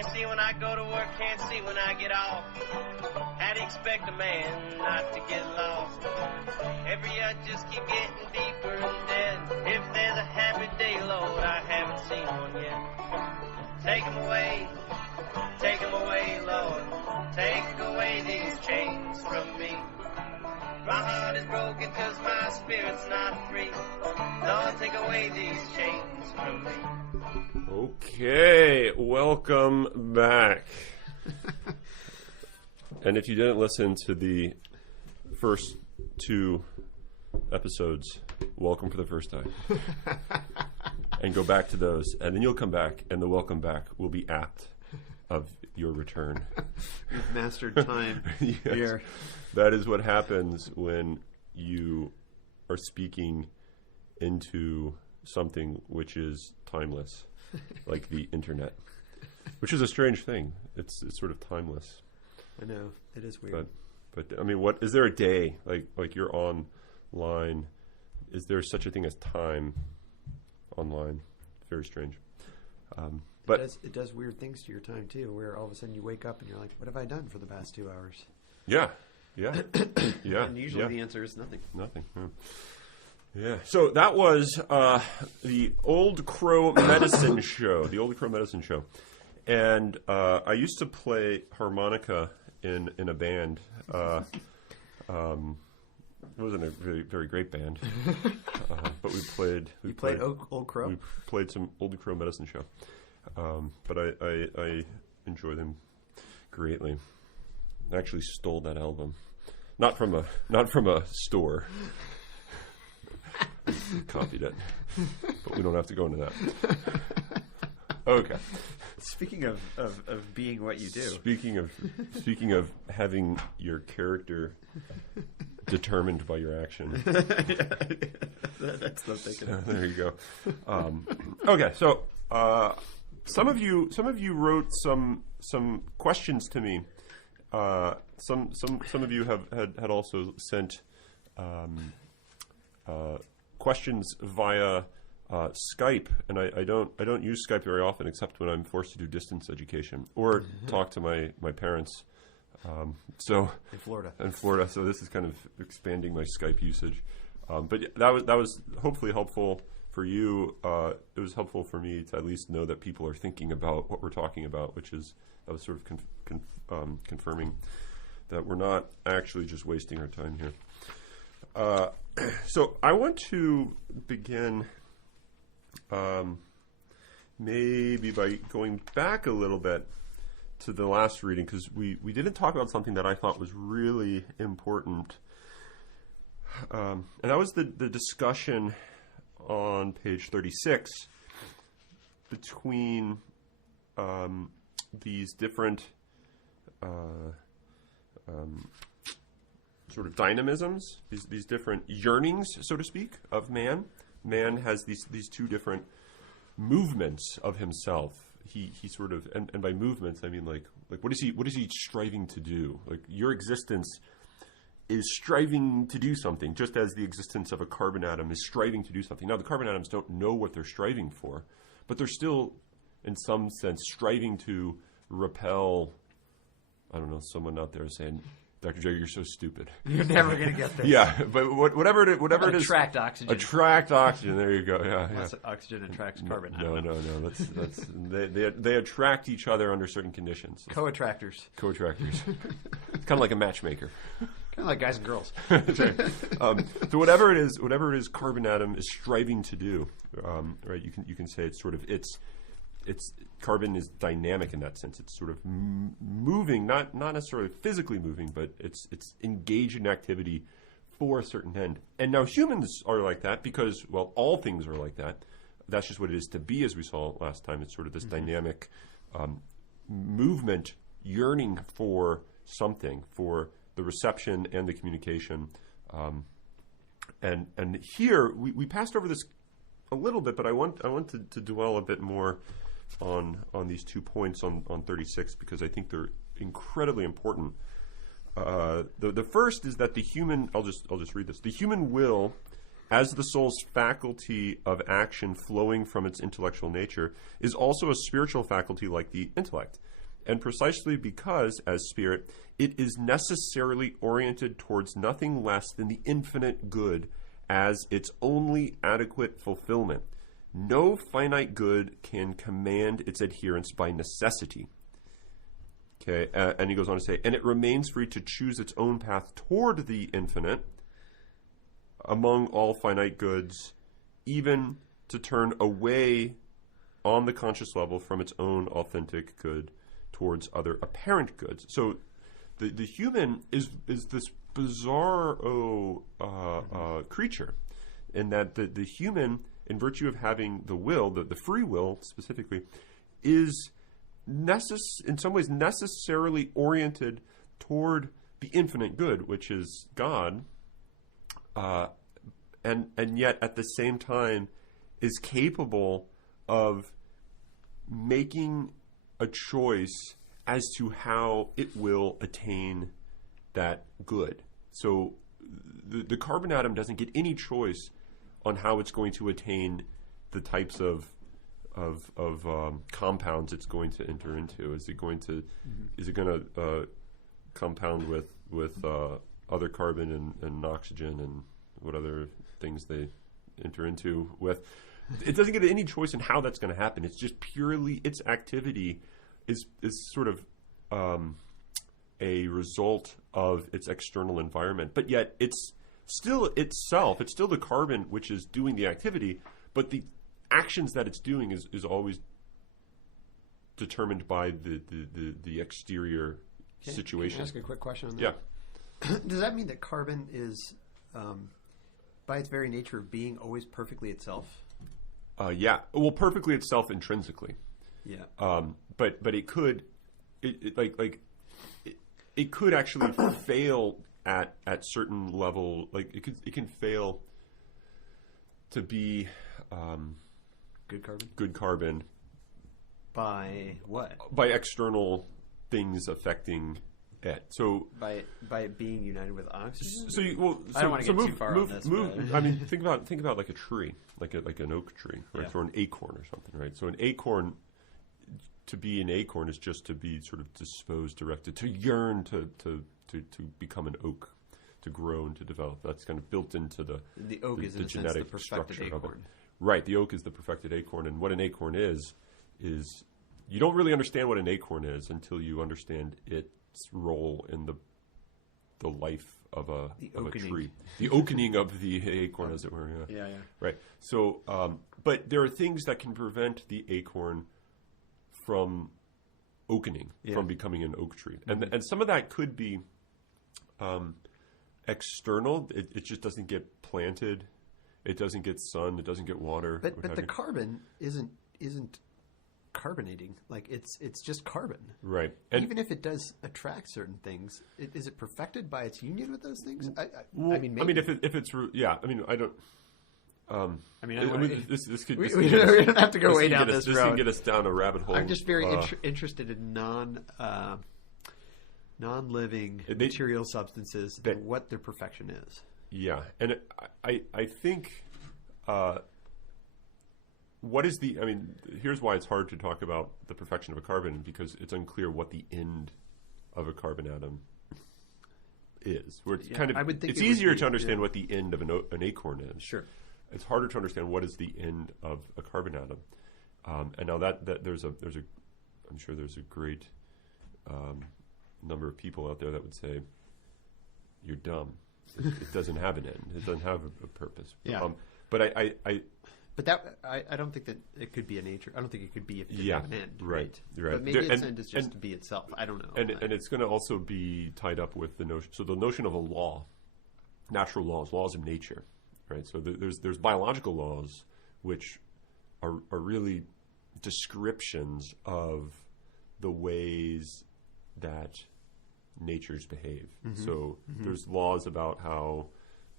Can't see when I go to work, can't see when I get off. How do you expect a man not to get lost? Every year I just keep getting deeper in debt. If there's a happy day, Lord, I haven't seen one yet. Take 'em away, Lord. Take away these chains from me. My heart is broken 'cause my spirit's not free. Lord, take away these chains from me. Okay, welcome back. And if you didn't listen to the first two episodes, welcome for the first time. And go back to those, and then you'll come back, and the welcome back will be apt of your return. You've mastered time. Yes. Here. That is what happens when you are speaking into something which is timeless, like the internet, which is a strange thing. It's sort of timeless. I know, it is weird. But I mean, what is there a day like you're online? Is there such a thing as time online? Very strange. But it does weird things to your time too, where all of a sudden you wake up and you're like, "What have I done for the past 2 hours?" Yeah. And usually the answer is nothing. Nothing. Yeah. So that was the Old Crow Medicine Show. The Old Crow Medicine Show, and I used to play harmonica in a band. It wasn't a very, very great band, but we played. We played Old Crow. We played some Old Crow Medicine Show, but I enjoy them greatly. I actually stole that album, not from a store. Copied it, but we don't have to go into that. Okay. Speaking of being what you do. Speaking of having your character determined by your action. That's the thinking. There you go. Okay, so some of you wrote some questions to me. Some of you had also sent questions via Skype, and I don't use Skype very often except when I'm forced to do distance education or talk to my parents. So in Florida. So this is kind of expanding my Skype usage. But that was hopefully helpful for you. It was helpful for me to at least know that people are thinking about what we're talking about, that was sort of confirming that we're not actually just wasting our time here. So I want to begin maybe by going back a little bit to the last reading, because we didn't talk about something that I thought was really important. And that was the discussion on page 36 between these different sort of dynamisms, these different yearnings, so to speak, of man. Man has these two different movements of himself. He sort of, and by movements I mean like what is he striving to do? Like your existence is striving to do something, just as the existence of a carbon atom is striving to do something. Now the carbon atoms don't know what they're striving for, but they're still, in some sense, striving to repel. I don't know, someone out there saying, Dr. Jaeger, you're so stupid. You're never going to get this. Yeah, but whatever it is. Attract oxygen. Attract oxygen. There you go. Yeah. Oxygen attracts carbon. No. They attract each other under certain conditions. Co-attractors. It's kind of like a matchmaker. Kind of like guys and girls. That's right. So whatever it is, carbon atom is striving to do. Right? You can say it's sort of it's carbon is dynamic in that sense. It's sort of moving, not necessarily physically moving, but it's engaged in activity for a certain end. And now humans are like that because, well, all things are like that. That's just what it is to be, as we saw last time. It's sort of this dynamic movement, yearning for something, for the reception and the communication. And here we passed over this a little bit, but I want to dwell a bit more on these 2 points on 36 because I think they're incredibly important. The first is that the human, I'll just read this. The human will as the soul's faculty of action flowing from its intellectual nature, is also a spiritual faculty like the intellect. And precisely because, as spirit, it is necessarily oriented towards nothing less than the infinite good as its only adequate fulfillment. No finite good can command its adherence by necessity. Okay, and he goes on to say, and it remains free to choose its own path toward the infinite among all finite goods, even to turn away on the conscious level from its own authentic good towards other apparent goods. So the human is this bizarre creature, in that the human, in virtue of having the will, the free will specifically, is in some ways necessarily oriented toward the infinite good, which is God, and yet at the same time is capable of making a choice as to how it will attain that good. So the carbon atom doesn't get any choice on how it's going to attain the types of compounds it's going to enter into. Is it going to compound with other carbon and oxygen and what other things they enter into with? It doesn't get any choice in how that's going to happen. It's just purely its activity is sort of a result of its external environment. But yet it's still itself. It's still the carbon which is doing the activity, but the actions that it's doing is always determined by the exterior situation. Can I ask a quick question on that? Yeah. Does that mean that carbon is, by its very nature of being, always perfectly itself? Yeah. Well, perfectly itself intrinsically. Yeah. But it could, it could actually fail at certain level. Like it can fail to be good carbon. By what? By external things affecting it. So by it being united with oxygen. I don't want to get too far on this. I mean, think about like a tree, like an oak tree, right? Yeah. Or an acorn or something, right? So an acorn, to be an acorn is just to be sort of disposed, directed, to yearn to become an oak, to grow and to develop. That's kind of built into the oak is in the a sense the genetic perfected structure of it. acorn. Right, the oak is the perfected acorn, and what an acorn is you don't really understand what an acorn is until you understand its role in the life of a tree. The oakening of the acorn, as it were. Yeah. Right. So, but there are things that can prevent the acorn from oakening, from becoming an oak tree, and some of that could be external. It just doesn't get planted. It doesn't get sun. It doesn't get water. But the carbon isn't carbonating. Like it's just carbon. Right. And even if it does attract certain things, is it perfected by its union with those things? I mean, maybe. I mean, if it's yeah. I mean, I don't. This could. We don't have to go way down this road. This can get us down a rabbit hole. I'm just very interested in non-living material substances and what their perfection is. Yeah, and I think what is the? I mean, here's why it's hard to talk about the perfection of a carbon, because it's unclear what the end of a carbon atom is. Where it's kind of, I would think it's easier to understand what the end of an acorn is. Sure. It's harder to understand what is the end of a carbon atom. And now that there's a I'm sure there's a great number of people out there that would say you're dumb. It doesn't have an end. It doesn't have a purpose. Yeah. But I don't think that it could be a nature. I don't think it could be if it didn't have an end. Right. But maybe its end is just to be itself. I don't know. And it's going to also be tied up with the notion. So the notion of a law, natural laws of nature, right? So there's biological laws which are really descriptions of the ways that natures behave. Mm-hmm. So there's laws about how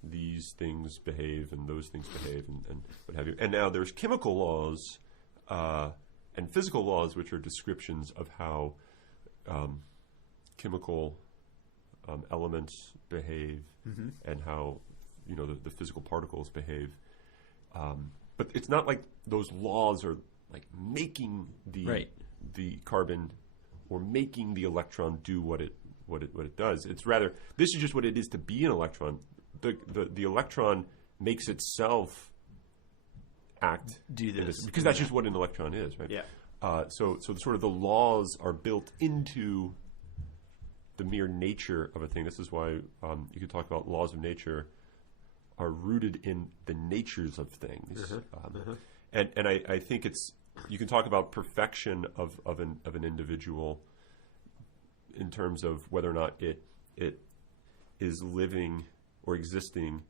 these things behave and those things behave and what have you. And now there's chemical laws and physical laws, which are descriptions of how chemical elements behave and how the physical particles behave. But it's not like those laws are like making the carbon or making the electron do what it does. It's rather, this is just what it is to be an electron. The electron makes itself act do this because that's just what an electron is, right? Yeah. So sort of the laws are built into the mere nature of a thing. This is why you could talk about laws of nature are rooted in the natures of things. And I think you can talk about perfection of an individual in terms of whether or not it is living or existing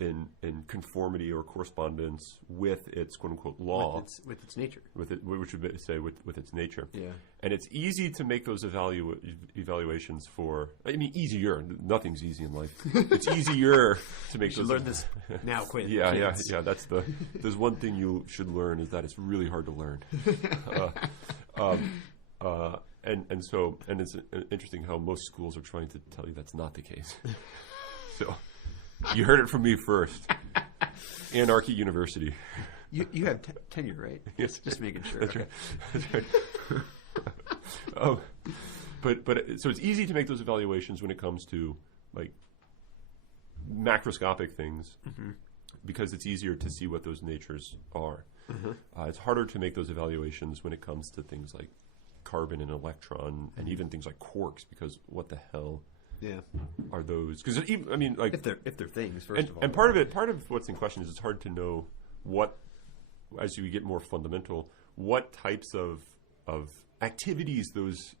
in conformity or correspondence with its quote unquote law, with its nature, which would say with its nature. Yeah. And it's easy to make those evaluations for. I mean, easier. Nothing's easy in life. It's easier to make. You should learn this now, Quinn. Yeah. That's there's one thing you should learn is that it's really hard to learn. And it's interesting how most schools are trying to tell you that's not the case. So. You heard it from me first. Anarchy University. You have tenure, right? Yes. Just making sure. That's right. That's right. But so it's easy to make those evaluations when it comes to like macroscopic things because it's easier to see what those natures are. It's harder to make those evaluations when it comes to things like carbon and electron and even things like quarks because what the hell are those? Because I mean, like if they're things, first of all, and part of what's in question is it's hard to know what, as you get more fundamental, what types of activities those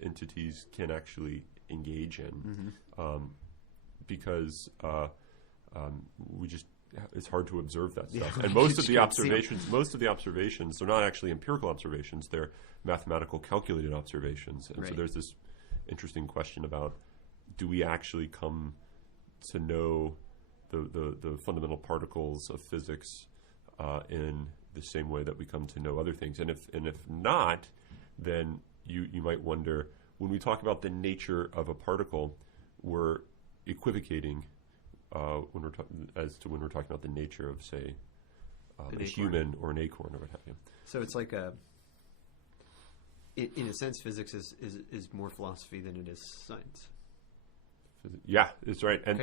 entities can actually engage in, because we just it's hard to observe that stuff. And most of the observations, they're not actually empirical observations; they're mathematical, calculated observations. And so there's this interesting question about. Do we actually come to know the fundamental particles of physics in the same way that we come to know other things? And if not, then you might wonder, when we talk about the nature of a particle, we're equivocating when we're talking about the nature of, say, a human or an acorn or what have you. So it's like in a sense, physics is more philosophy than it is science. Yeah, that's right. And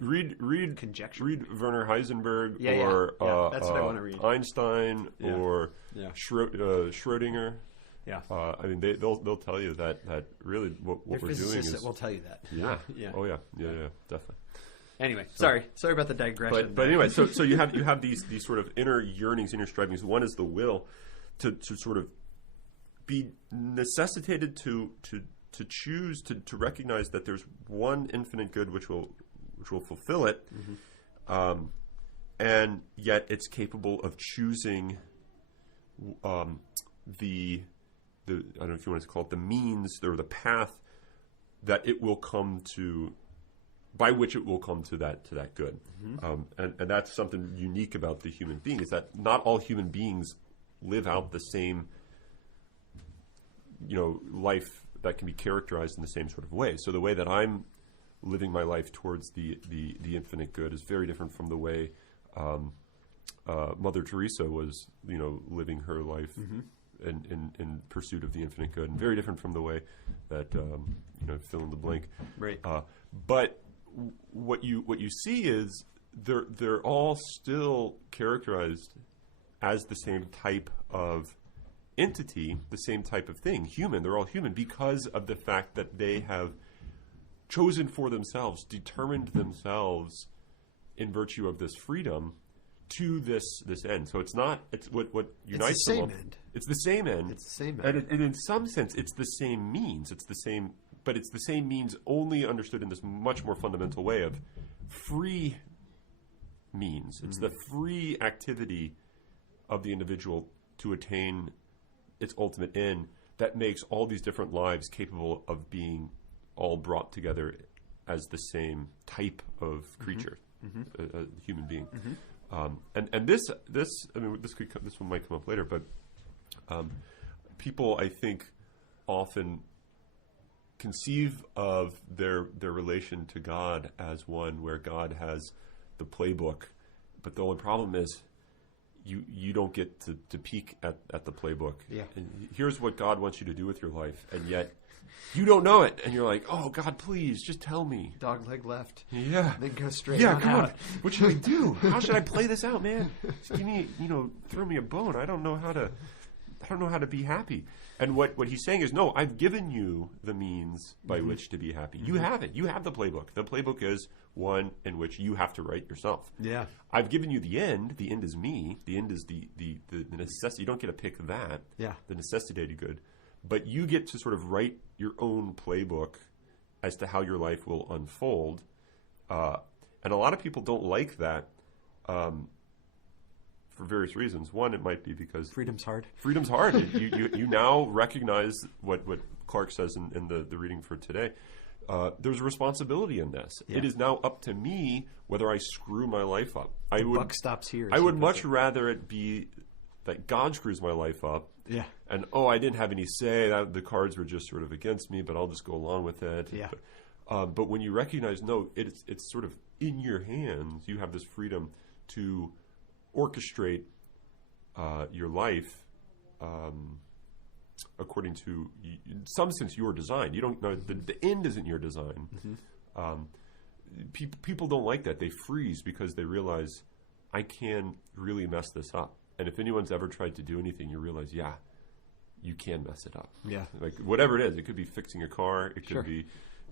read conjecture. Read Werner Heisenberg that's what I want to read. Einstein or Schrödinger. Yeah. I mean, they'll tell you that really what we're doing is. Will tell you that. Yeah. Oh yeah, definitely. Anyway, sorry about the digression. But anyway, so you have these sort of inner yearnings, inner strivings. One is the will to sort of be necessitated to choose to recognize that there's one infinite good which will fulfill it, and yet it's capable of choosing the I don't know if you want to call it the means or the path that it will come to, by which it will come to that good, and that's something unique about the human being, is that not all human beings live out the same life that can be characterized in the same sort of way. So the way that I'm living my life towards the infinite good is very different from the way Mother Teresa was, living her life in pursuit of the infinite good, and very different from the way that fill in the blank. Right. But what you see is they're all still characterized as the same type of entity, the same type of thing, human. They're all human because of the fact that they have chosen for themselves, determined themselves in virtue of this freedom to this end. So it's what unites them. It's the same end. It's the same end. And in some sense, it's the same means. But it's the same means only understood in this much more fundamental way of free means. It's the free activity of the individual to attain its ultimate end that makes all these different lives capable of being all brought together as the same type of creature, a human being. And this I mean, this one might come up later, but people, I think, often conceive of their relation to God as one where God has the the playbook, but the only problem is you don't get to peek at the playbook. Yeah. And here's what God wants you to do with your life, and yet you don't know it, and you're like, oh, God, please, just tell me. Dog leg left. Yeah. Then go straight Yeah, on come on. out. What should I do? How should I play this out, man? Just give me, throw me a bone. I don't know how to be happy. And what he's saying is, no, I've given you the means by which to be happy. You have it. You have the playbook. The playbook is one in which you have to write yourself. Yeah. I've given you the end. The end is me. The end is the necessity. You don't get to pick that. Yeah. The necessitated good. But you get to sort of write your own playbook as to how your life will unfold. And a lot of people don't like that for various reasons. One, it might be because Freedom's hard. Freedom's hard. You now recognize what Clarke says in the reading for today. There's a responsibility in this. Yeah. It is now up to me whether I screw my life up. The buck stops here. I would much rather it be that God screws my life up. Yeah. And, I didn't have any say. The cards were just sort of against me, but I'll just go along with it. Yeah. But when you recognize, no, it's sort of in your hands. You have this freedom to orchestrate your life according to, in some sense, your design. You don't know the end isn't your design. Mm-hmm. People don't like that. They freeze because they realize I can really mess this up. And if anyone's ever tried to do anything, you realize, yeah, you can mess it up. Yeah. Like whatever it is, it could be fixing a car, it Sure.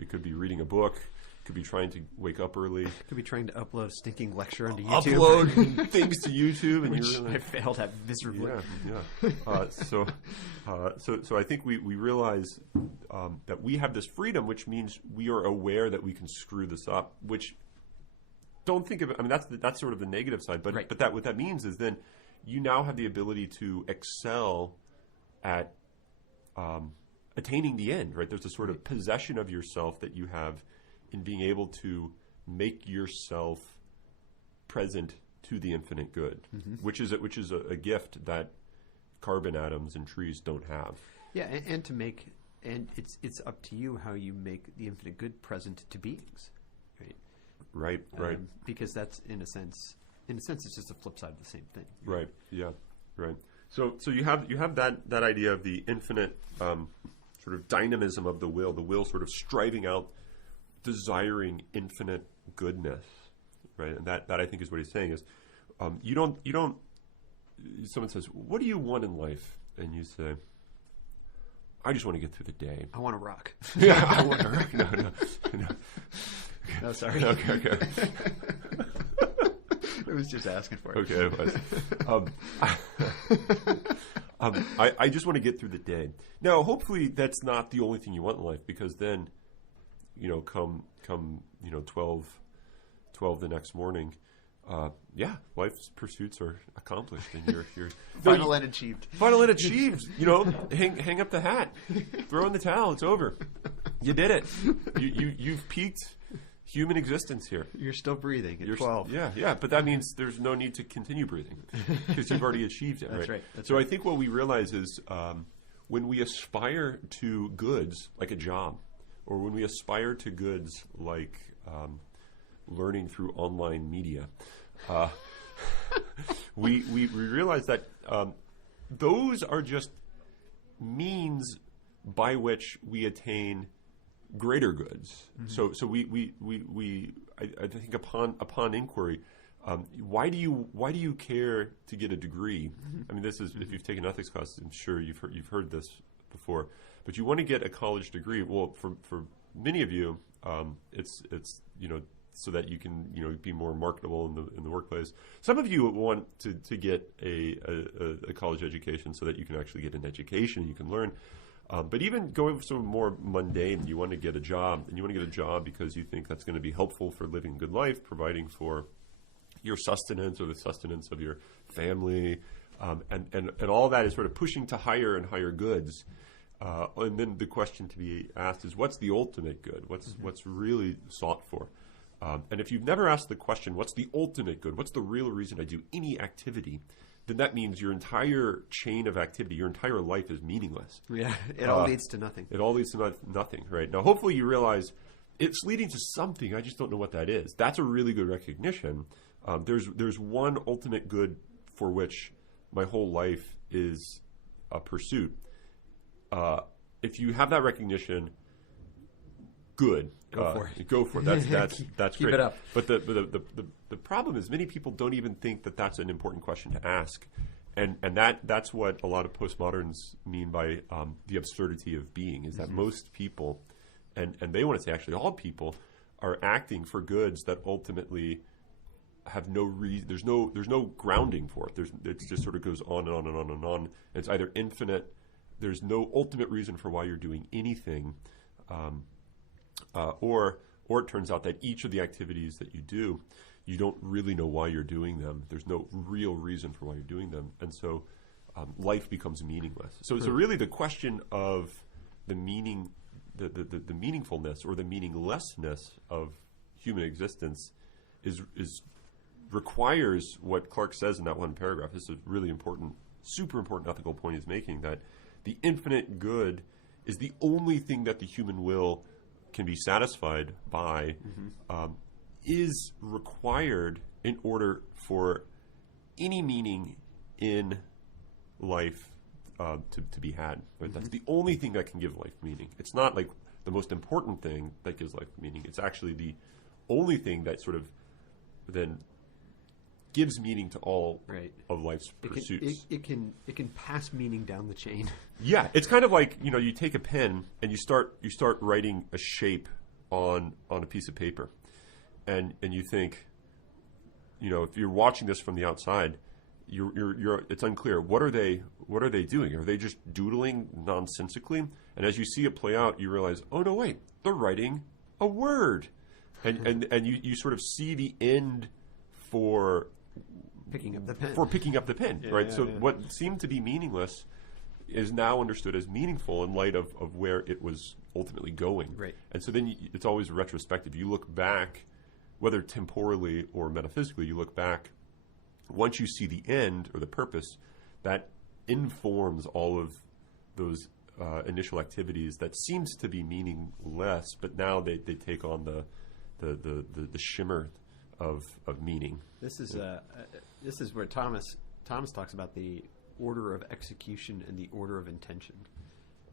could be reading a book, it could be trying to wake up early. Could be trying to upload a stinking lecture onto YouTube. Upload things to YouTube, and Which you're I like, failed at miserably. yeah. So I think we realize that we have this freedom, which means we are aware that we can screw this up. Which don't think of it. I mean, that's sort of the negative side. But Right. but what that means is then you now have the ability to excel at attaining the end. Right? There's a sort of possession of yourself that you have in being able to make yourself present to the infinite good, which is a gift that carbon atoms and trees don't have. Yeah, and to make, and it's up to you how you make the infinite good present to beings, right? Right. Because that's in a sense, it's just the flip side of the same thing. Right. Yeah. Right. So you have that idea of the infinite sort of dynamism of the will sort of striving out, desiring infinite goodness, right? And that I think is what he's saying is, you don't. Someone says, "What do you want in life?" And you say, "I just want to get through the day. I want to rock." Yeah, I want to rock." No. No, sorry. Okay. I was just asking for it. Okay, it was. I just want to get through the day. Now, hopefully, that's not the only thing you want in life, because then, come 12 the next morning, life's pursuits are accomplished, and you're Final and achieved. Final and achieved. Hang up the hat, throw in the towel. It's over. You did it. You've peaked human existence here. You're still breathing at 12. Yeah, but that means there's no need to continue breathing because you've already achieved it. That's right. That's so right. I think what we realize is when we aspire to goods like a job, or when we aspire to goods like learning through online media, we realize that those are just means by which we attain greater goods. Mm-hmm. So I think upon inquiry, why do you care to get a degree? Mm-hmm. I mean, this is, if you've taken ethics classes, I'm sure you've heard this before. But you want to get a college degree. Well, for many of you, it's so that you can be more marketable in the workplace. Some of you want to get a college education so that you can actually get an education, you can learn. But even going so more mundane, you want to get a job, and you want to get a job because you think that's going to be helpful for living a good life, providing for your sustenance or the sustenance of your family, and all that is sort of pushing to higher and higher goods. And then the question to be asked is, what's the ultimate good? What's really sought for? And if you've never asked the question, what's the ultimate good? What's the real reason I do any activity? Then that means your entire chain of activity, your entire life is meaningless. Yeah, it all leads to nothing. It all leads to nothing, right? Now, hopefully you realize it's leading to something. I just don't know what that is. That's a really good recognition. There's one ultimate good for which my whole life is a pursuit. If you have that recognition, good. Go for it. Go for it. That's keep great. it up. But the problem is many people don't even think that that's an important question to ask. And that's what a lot of postmoderns mean by the absurdity of being, is that most people, and they want to say actually all people, are acting for goods that ultimately have no reason. There's no grounding for it. It just sort of goes on and on and on and on. It's either infinite. There's no ultimate reason for why you're doing anything, or it turns out that each of the activities that you do, you don't really know why you're doing them. There's no real reason for why you're doing them, and so life becomes meaningless. So really, the question of the meaning, the meaningfulness or the meaninglessness of human existence is requires what Clarke says in that one paragraph. This is a really important, super important ethical point he's making, that the infinite good is the only thing that the human will can be satisfied by, is required in order for any meaning in life to be had. Right? That's the only thing that can give life meaning. It's not like the most important thing that gives life meaning. It's actually the only thing that sort of then gives meaning to all of life's pursuits. It can pass meaning down the chain. Yeah, it's kind of like, you take a pen and you start writing a shape on a piece of paper, and you think, if you're watching this from the outside, it's unclear. What are they doing? Are they just doodling nonsensically? And as you see it play out, you realize, oh no, wait, they're writing a word, and you sort of see the end for picking up the pen. Right? So what seemed to be meaningless is now understood as meaningful in light of where it was ultimately going. Right. And so then it's always retrospective. You look back, whether temporally or metaphysically, you look back. Once you see the end or the purpose, that informs all of those initial activities that seems to be meaningless, but now they take on the shimmer of meaning. This is where Thomas talks about the order of execution and the order of intention,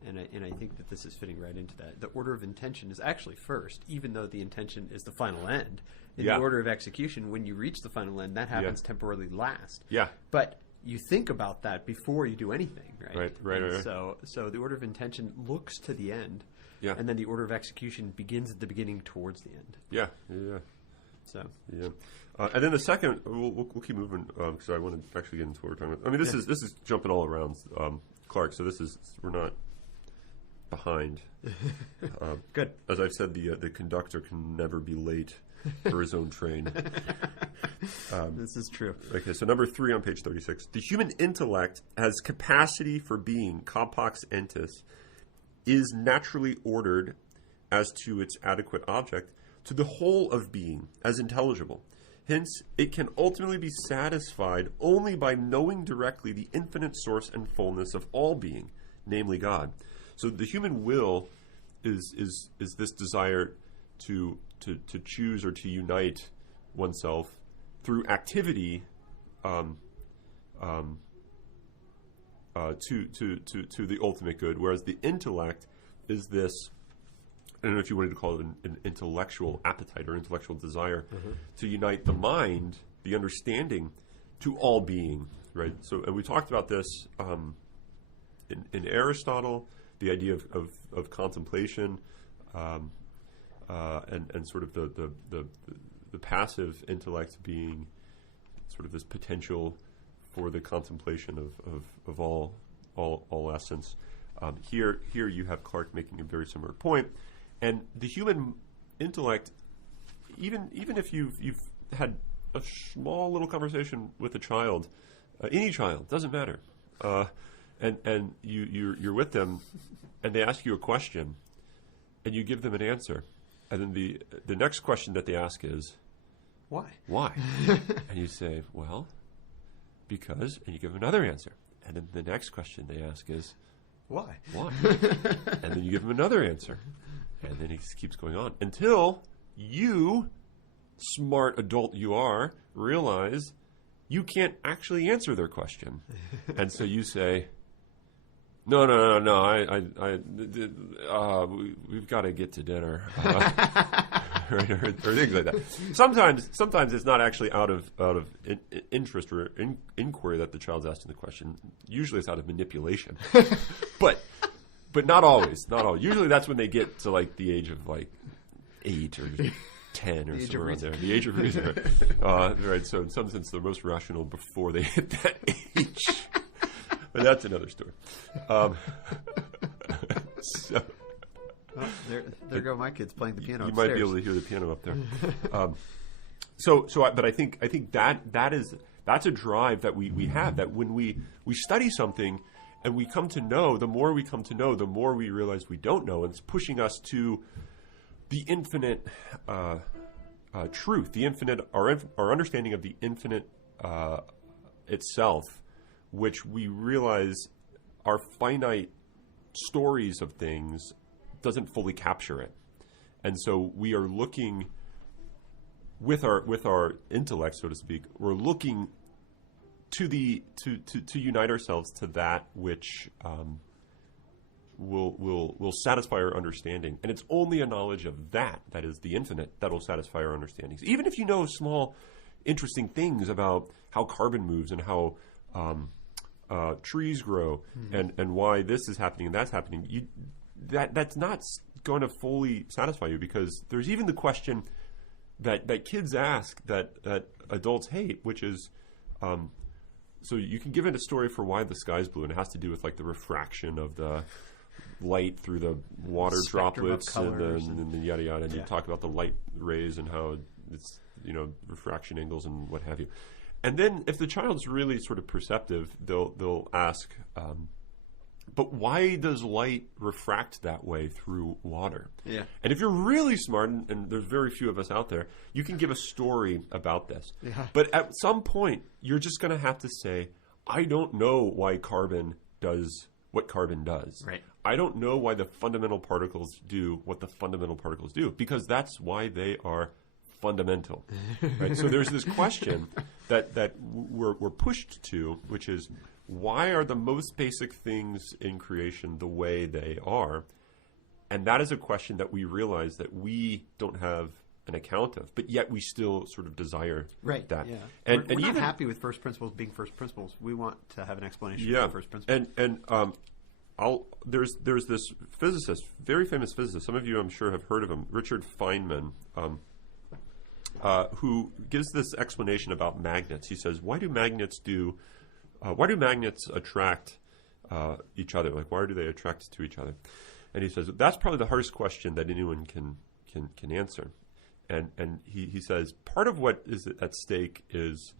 and I think that this is fitting right into that. The order of intention is actually first, even though the intention is the final end. In the order of execution, when you reach the final end, that happens temporarily last. Yeah. But you think about that before you do anything, right? Right. So the order of intention looks to the end, and then the order of execution begins at the beginning towards the end. Yeah. So and then the second, we'll keep moving because I want to actually get into what we're talking about. I mean, this is jumping all around Clarke. So we're not behind. Good. As I've said, the conductor can never be late for his own train. This is true. Okay, so number 3 on page 36. The human intellect has capacity for being, capax entis, is naturally ordered as to its adequate object, to the whole of being as intelligible. Hence, it can ultimately be satisfied only by knowing directly the infinite source and fullness of all being, namely God. So the human will is this desire to choose or to unite oneself through activity to the ultimate good, whereas the intellect is this, I don't know if you wanted to call it an intellectual appetite or intellectual desire to unite the mind, the understanding, to all being, right? So, and we talked about this in Aristotle, the idea of contemplation, and sort of the passive intellect being sort of this potential for the contemplation of all essence. Here you have Clarke making a very similar point. And the human intellect, even if you've had a small little conversation with a child, any child, doesn't matter, and you're with them, and they ask you a question, and you give them an answer, and then the next question that they ask is, why? And you say, well, because, and you give another answer, and then the next question they ask is, why? And then you give them another answer. And then he keeps going on until you, smart adult you are, realize you can't actually answer their question. And so you say, no, we've got to get to dinner. Or things like that. Sometimes it's not actually out of interest or inquiry that the child's asking the question. Usually it's out of manipulation. But not always. Not always. Usually that's when they get to like the age of like 8 or 10 or somewhere around there. The age of reason. Right. So in some sense they're most rational before they hit that age. But that's another story. So. Well, there go my kids playing the piano. You upstairs. might be able to hear the piano up there. But I think that's a drive that we have. That when we study something and we come to know, the more we come to know, the more we realize we don't know, and it's pushing us to the infinite truth, the infinite, our understanding of the infinite itself, which we realize our finite stories of things doesn't fully capture it. And so we are looking with our intellect, so to speak, we're looking to unite ourselves to that which will satisfy our understanding. And it's only a knowledge of that is the infinite, that will satisfy our understandings. Even if you know small interesting things about how carbon moves and how trees grow and why this is happening and that's happening, that's not going to fully satisfy you, because there's even the question that kids ask that adults hate, which is, so you can give it a story for why the sky's blue, and it has to do with like the refraction of the light through the water droplets and then yada yada. And you talk about the light rays and how it's refraction angles and what have you. And then if the child's really sort of perceptive, they'll ask, but why does light refract that way through water? Yeah. And if you're really smart, and there's very few of us out there, you can give a story about this. Yeah. But at some point, you're just going to have to say, I don't know why carbon does what carbon does. Right. I don't know why the fundamental particles do what the fundamental particles do, because that's why they are fundamental. Right? So there's this question that we're pushed to, which is, why are the most basic things in creation the way they are? And that is a question that we realize that we don't have an account of, but yet we still sort of desire that. Yeah. And we're not happy with first principles being first principles. We want to have an explanation for first principles. There's this physicist, very famous physicist. Some of you, I'm sure, have heard of him, Richard Feynman, who gives this explanation about magnets. He says, why do magnets attract each other? Like, why do they attract to each other? And he says that's probably the hardest question that anyone can answer. And he says part of what is at stake is,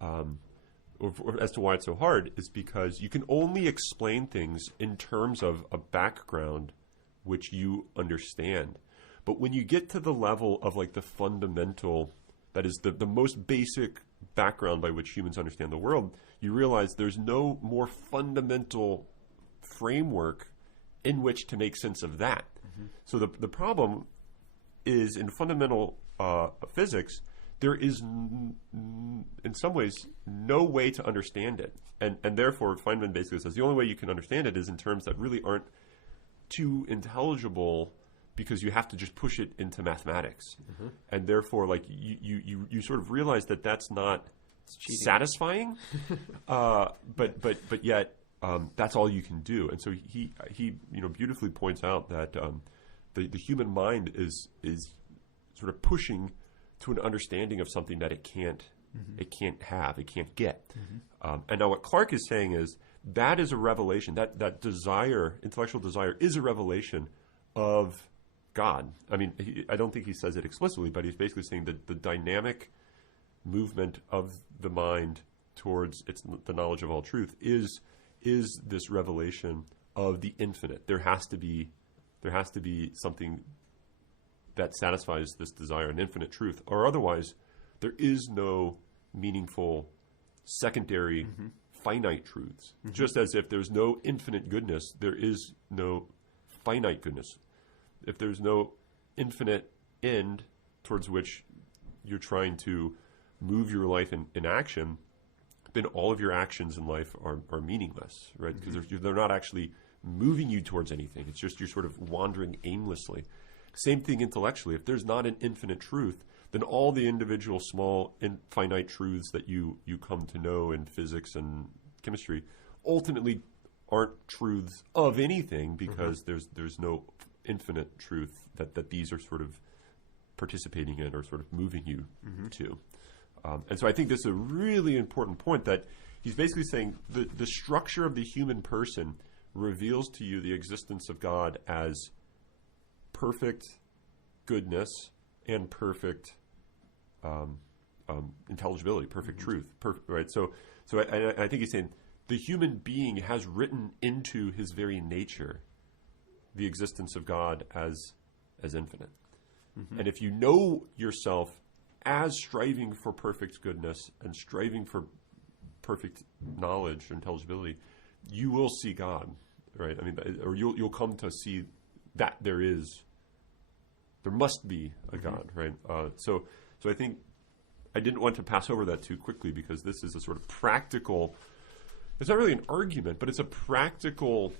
or as to why it's so hard, is because you can only explain things in terms of a background which you understand. But when you get to the level of like the fundamental, that is the most basic background by which humans understand the world, you realize there's no more fundamental framework in which to make sense of that. Mm-hmm. So the problem is, in fundamental physics, there is in some ways no way to understand it. And therefore, Feynman basically says the only way you can understand it is in terms that really aren't too intelligible, because you have to just push it into mathematics. Mm-hmm. And therefore, like you sort of realize that that's not satisfying, but yet that's all you can do. And so he beautifully points out that the human mind is sort of pushing to an understanding of something that it can't have, it can't get. Mm-hmm. And now what Clarke is saying is that is a revelation. That desire, intellectual desire, is a revelation of God. I mean, I don't think he says it explicitly, but he's basically saying that the dynamic movement of the mind towards the knowledge of all truth is this revelation of the infinite. There has to be something that satisfies this desire, an infinite truth, or otherwise there is no meaningful secondary finite truths. Mm-hmm. Just as if there's no infinite goodness, there is no finite goodness. if there's no infinite end towards which you're trying to move your life in action, then all of your actions in life are meaningless, right? Because they're not actually moving you towards anything. It's just you're sort of wandering aimlessly. Same thing intellectually. If there's not an infinite truth, then all the individual small finite truths that you come to know in physics and chemistry ultimately aren't truths of anything, because there's no infinite truth that these are sort of participating in or sort of moving you to. And so I think this is a really important point, that he's basically saying the structure of the human person reveals to you the existence of God as perfect goodness and perfect intelligibility, perfect truth, right? So I think he's saying the human being has written into his very nature the existence of God as infinite. And if you know yourself as striving for perfect goodness and striving for perfect knowledge and intelligibility, you will see God, right? I mean, or you'll come to see that there must be a God, right? So I think I didn't want to pass over that too quickly, because this is a sort of practical, it's not really an argument, but it's a practical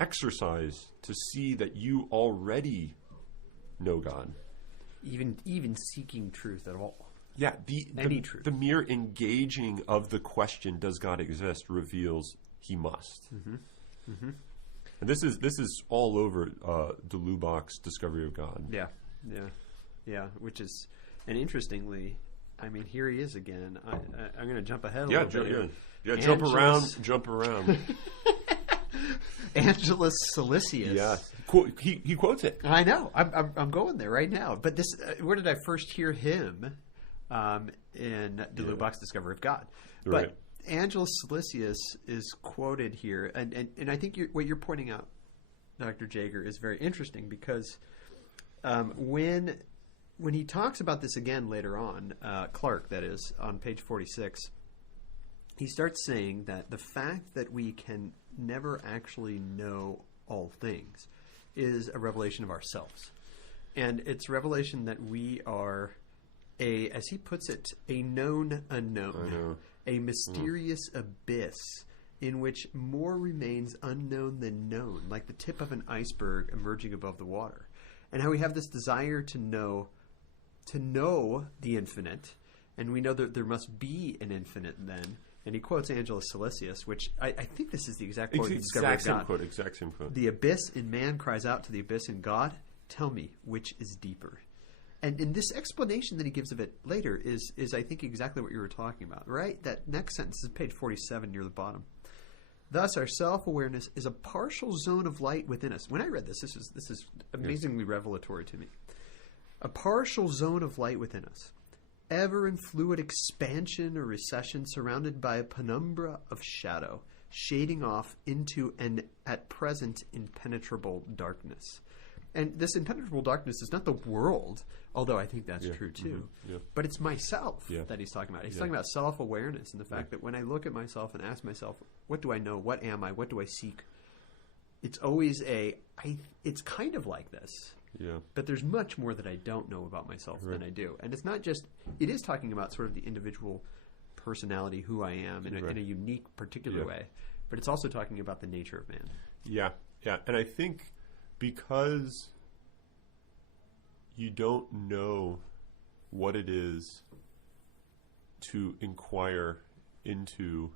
exercise to see that you already know God. Even seeking truth at all. Yeah, any truth. The mere engaging of the question, does God exist, reveals he must. And this is all over de Lubach's Discovery of God. Yeah. Which is, and interestingly, I mean, here he is again. I'm going to jump ahead a little bit. Yeah, jump around. Angelus Silesius. Yeah, he quotes it. I know. I'm going there right now. But this, where did I first hear him? In de Lubach's Discovery of God. Right. But Angelus Silesius is quoted here, and I think what you're pointing out, Dr. Jaeger, is very interesting, because when he talks about this again later on, Clarke, that is, on page 46, he starts saying that the fact that we can never actually know all things is a revelation of ourselves. And it's revelation that we are as he puts it, a known unknown, a mysterious abyss in which more remains unknown than known, like the tip of an iceberg emerging above the water. And how we have this desire to know the infinite, and we know that there must be an infinite then. And he quotes Angelus Silesius, which I think this is the exact quote. Exact same quote. The abyss in man cries out to the abyss in God, tell me, which is deeper? And in this explanation that he gives of it later is I think exactly what you were talking about, right? That next sentence is page 47 near the bottom. Thus, our self-awareness is a partial zone of light within us. When I read this is amazingly revelatory to me. A partial zone of light within us, ever in fluid expansion or recession, surrounded by a penumbra of shadow, shading off into an, at present, impenetrable darkness. And this impenetrable darkness is not the world, although I think that's true too, but it's myself that he's talking about. He's talking about self-awareness and the fact that when I look at myself and ask myself, what do I know? What am I? What do I seek? It's always it's kind of like this. Yeah. But there's much more that I don't know about myself than I do. And it's not just, it is talking about sort of the individual personality, who I am in a unique, particular way. But it's also talking about the nature of man. Yeah. And I think because you don't know what it is to inquire into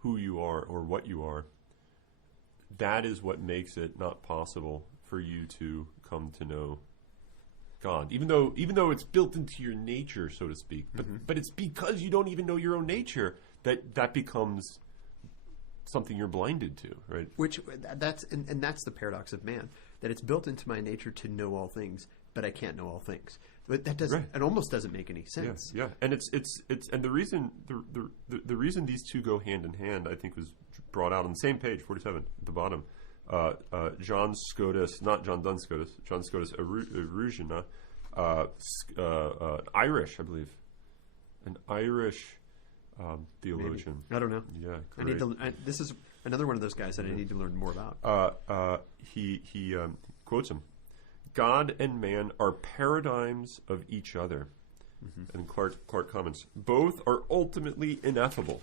who you are or what you are, that is what makes it not possible for you to come to know God, even though it's built into your nature, so to speak. But it's because you don't even know your own nature that becomes something you're blinded to, right? That's the paradox of man, that it's built into my nature to know all things, but I can't know all things. But that doesn't. It almost doesn't make any sense. Yeah. And it's and the reason these two go hand in hand, I think, was brought out on the same page, 47 at the bottom. John Scotus, not John Duns Scotus, John Scotus Erugena, Irish, I believe, an Irish theologian. Maybe. I don't know. Yeah, I need to. This is another one of those guys that I need to learn more about. He quotes him. God and man are paradigms of each other. And Clarke comments, both are ultimately ineffable.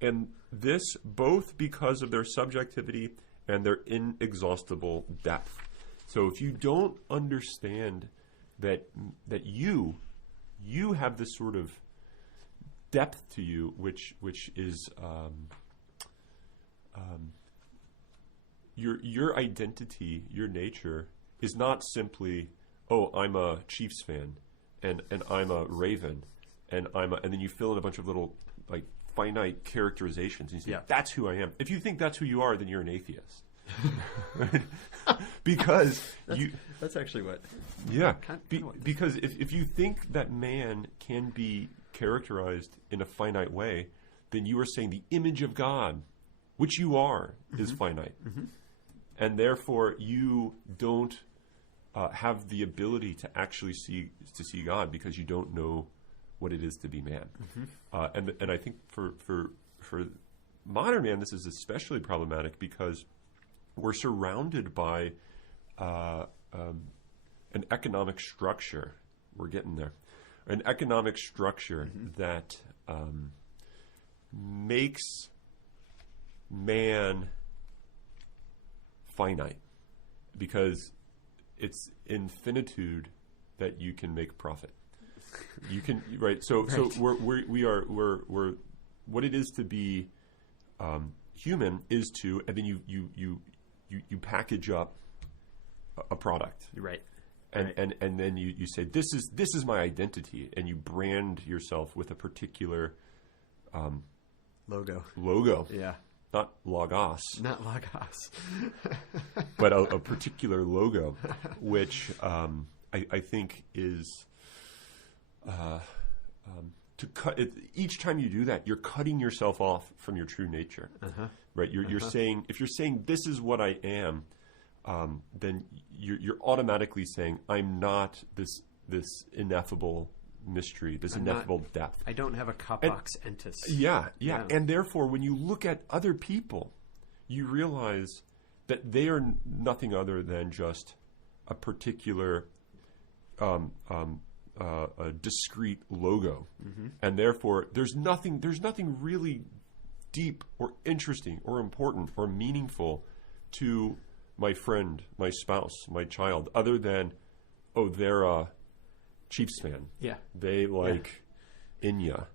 And this both because of their subjectivity and their inexhaustible depth. So if you don't understand that you have this sort of depth to you, which is your identity, your nature is not simply, oh, I'm a Chiefs fan, and I'm a Raven, and then you fill in a bunch of little like finite characterizations, and you say, that's who I am. If you think that's who you are, then you're an atheist. Because that's actually what. Yeah, because if you think that man can be characterized in a finite way, then you are saying the image of God, which you are, is finite. And therefore you don't have the ability to actually see God because you don't know what it is to be man. And I think for modern man, this is especially problematic because we're surrounded by an economic structure. We're getting there. An economic structure that makes man finite because it's in finitude that you can make profit. You can So we're what it is to be human is to, and then you package up a product, right? And then you say this is my identity, and you brand yourself with a particular logo. Yeah. Not logos. Not logos. But a particular logo, which I think is to cut it. Each time you do that, you're cutting yourself off from your true nature. Right? You're saying, if you're saying this is what I am, then you're automatically saying I'm not this ineffable mystery, this ineffable depth. I don't have a capax entis. Yeah. And therefore, when you look at other people, you realize that they are nothing other than just a particular a discrete logo. And therefore, there's nothing really deep or interesting or important or meaningful to my friend, my spouse, my child, other than, oh, they're a Chiefs fan. Yeah. They like Inya.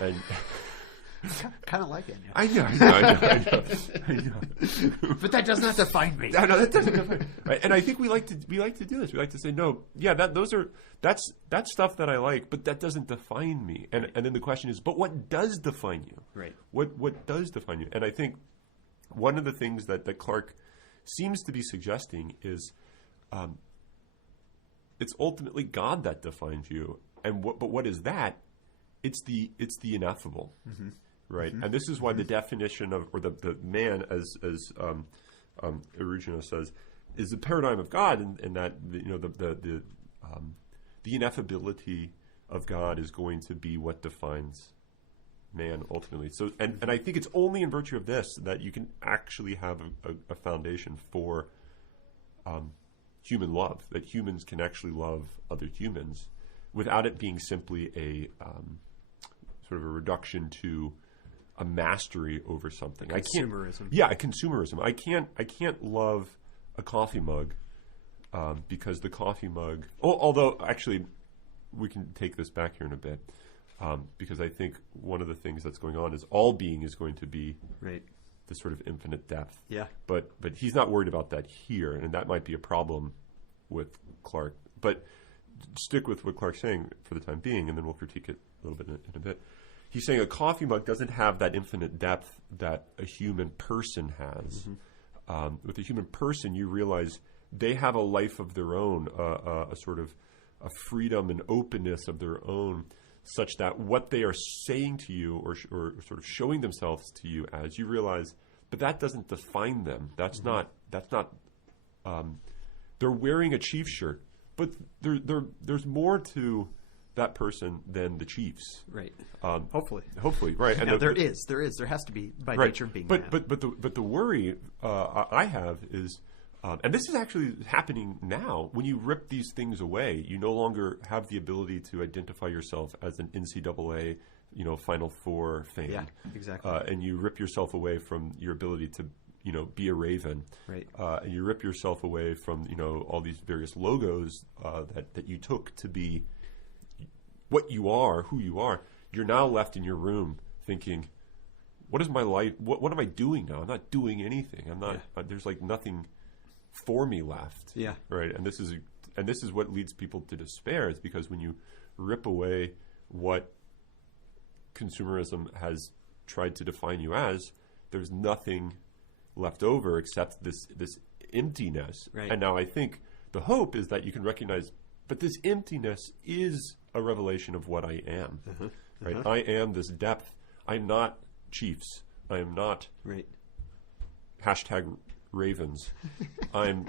And kind of like Inya. I know. But that does not define me. No, that doesn't define me. Right? And I think we like to do this. We like to say, no, yeah, that's stuff that I like, but that doesn't define me. And then the question is, but what does define you? Right. What does define you? And I think one of the things that Clarke seems to be suggesting is it's ultimately God that defines you. And but what is that? It's the ineffable, right? And this is why the definition of, or the man, as Original says, is the paradigm of God, and that the ineffability of God is going to be what defines man ultimately. So, and I think it's only in virtue of this that you can actually have a foundation for human love, that humans can actually love other humans without it being simply a sort of a reduction to a mastery over something. Consumerism. Consumerism. I can't love a coffee mug because the coffee mug. Although actually, we can take this back here in a bit. Because I think one of the things that's going on is all being is going to be this sort of infinite depth. Yeah. But he's not worried about that here, and that might be a problem with Clarke. But stick with what Clarke's saying for the time being, and then we'll critique it a little bit in a bit. He's saying a coffee mug doesn't have that infinite depth that a human person has. With a human person, you realize they have a life of their own, a sort of a freedom and openness of their own, such that what they are saying to you or sort of showing themselves to you as, you realize, but that doesn't define them. That's not. They're wearing a Chiefs shirt, but there's more to that person than the Chiefs. Right. Hopefully, right. And there has to be by nature of being. But the worry I have is And this is actually happening now. When you rip these things away, you no longer have the ability to identify yourself as an NCAA, Final Four fan. Yeah, exactly. And you rip yourself away from your ability to, be a Raven. Right. And you rip yourself away from, all these various logos that you took to be what you are, who you are. You're now left in your room thinking, what is my life? What am I doing now? I'm not doing anything. I'm not. There's like nothing for me left. Yeah. Right. And this is what leads people to despair. Is because when you rip away what consumerism has tried to define you as, there's nothing left over except this emptiness. Right. And now I think the hope is that you can recognize, but this emptiness is a revelation of what I am. Right. I am this depth. I'm not Chiefs. I am not right. #Ravens. I'm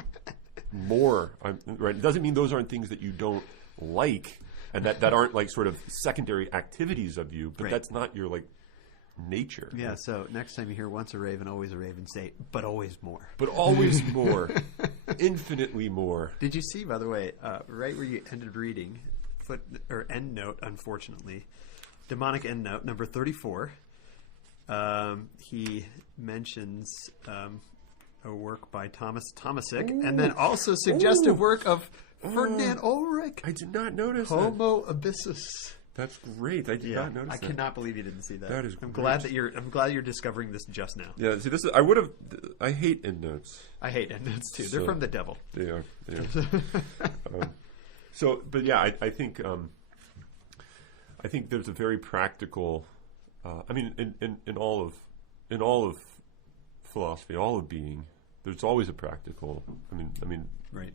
more. Right. It doesn't mean those aren't things that you don't like, and that aren't like sort of secondary activities of you. But that's not your like nature. Yeah. So next time you hear "once a Raven, always a Raven," say, "But always more." But always more, infinitely more. Did you see, by the way, right where you ended reading, end note? Unfortunately, demonic end note number 34. He mentions a work by Thomas Tomasic, and then also suggestive work of Ferdinand Ulrich. I did not notice Homo abyssus. That's great. I did not notice that. I cannot believe you didn't see that. That is I'm great. glad you're discovering this just now. Yeah. See, I hate endnotes. I hate endnotes too. They're from the devil. They are. But yeah, I think there's a very practical. In all of philosophy, all of being, there's always a practical. Right.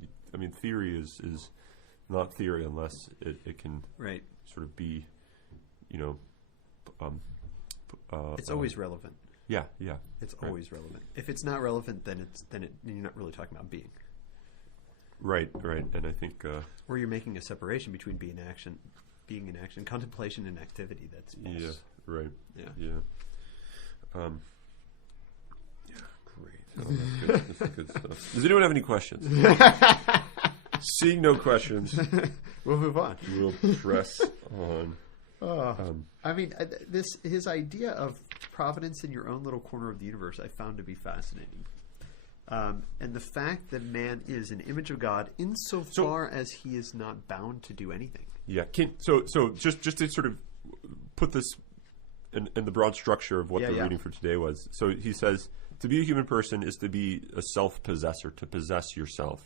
Theory is not theory unless it can sort of be, it's always relevant. Yeah. It's always relevant. If it's not relevant, then you're not really talking about being. Right. And I think, or you're making a separation between being and action, contemplation and activity. That's false. Yeah. Right. Yeah. Great. This is good stuff. Does anyone have any questions? Seeing no questions, we'll move on. We'll press on. His idea of providence in your own little corner of the universe, I found to be fascinating. And the fact that man is an image of God insofar as he is not bound to do anything. Yeah. So just to sort of put this in the broad structure of what the reading for today was. So he says, to be a human person is to be a self-possessor, to possess yourself.